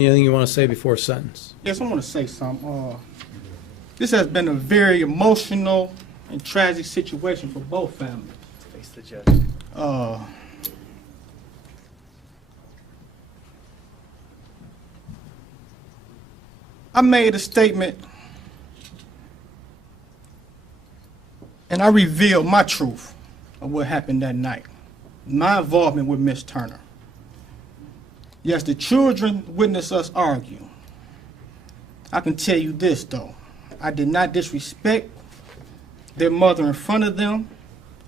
Anything you want to say before sentence? Yes, I want to say something. This has been a very emotional and tragic situation for both families. Face the judge. I made a statement and I revealed my truth of what happened that night, my involvement with Miss Turner. Yes, the children witnessed us argue. I can tell you this, though. I did not disrespect their mother in front of them.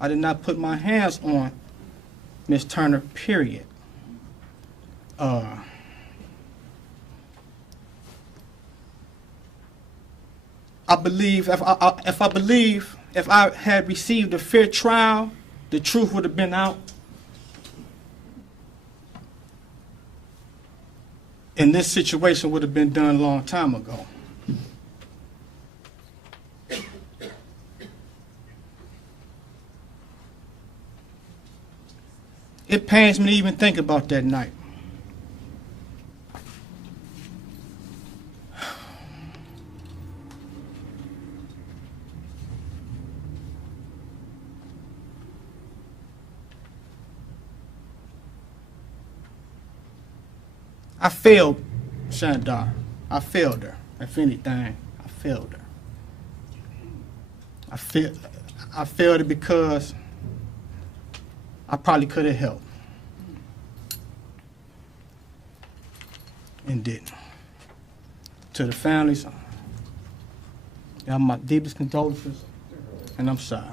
I did not put my hands on Miss Turner, period. I believe if I had received a fair trial, the truth would have been out. And this situation would have been done a long time ago. It pains me to even think about that night. I failed Shandar. I failed her. If anything, I failed her. I failed her because I probably could have helped and didn't. To the families, I have my deepest condolences, and I'm sorry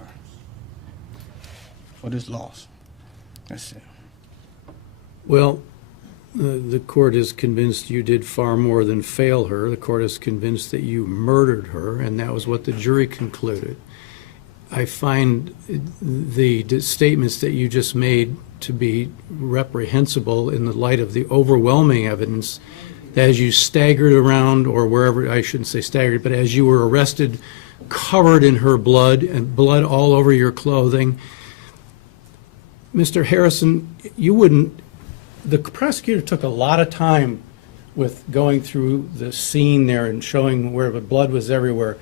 for this loss. That's it. Well, the court is convinced you did far more than fail her. The court is convinced that you murdered her, and that was what the jury concluded. I find the statements that you just made to be reprehensible in the light of the overwhelming evidence that as you staggered around, or wherever, I shouldn't say staggered, but as you were arrested, covered in her blood and blood all over your clothing. Mr. Harrison, you wouldn't, the prosecutor took a lot of time with going through the scene there and showing where the blood was everywhere.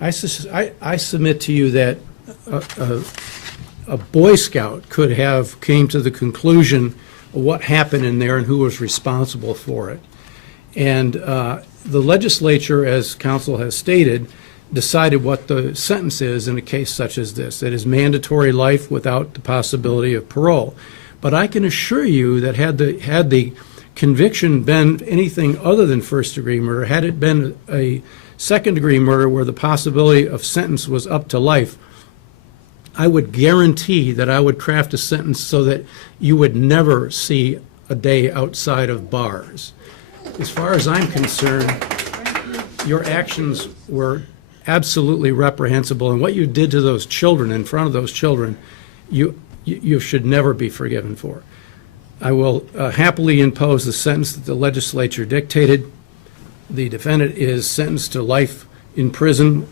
I submit to you that a Boy Scout could have came to the conclusion of what happened in there and who was responsible for it. And the legislature, as counsel has stated, decided what the sentence is in a case such as this. It is mandatory life without the possibility of parole. But I can assure you that had the conviction been anything other than first-degree murder, had it been a second-degree murder where the possibility of sentence was up to life, I would guarantee that I would craft a sentence so that you would never see a day outside of bars. As far as I'm concerned, your actions were absolutely reprehensible, and what you did to those children, in front of those children, you should never be forgiven for. I will happily impose the sentence that the legislature dictated. The defendant is sentenced to life in prison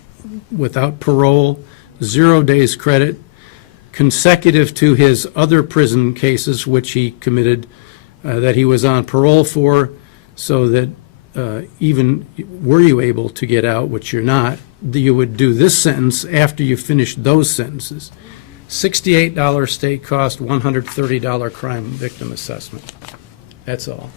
without parole, 0 days credit, consecutive to his other prison cases which he committed that he was on parole for, so that even were you able to get out, which you're not, you would do this sentence after you finish those sentences. $68 state cost, $130 crime victim assessment. That's all.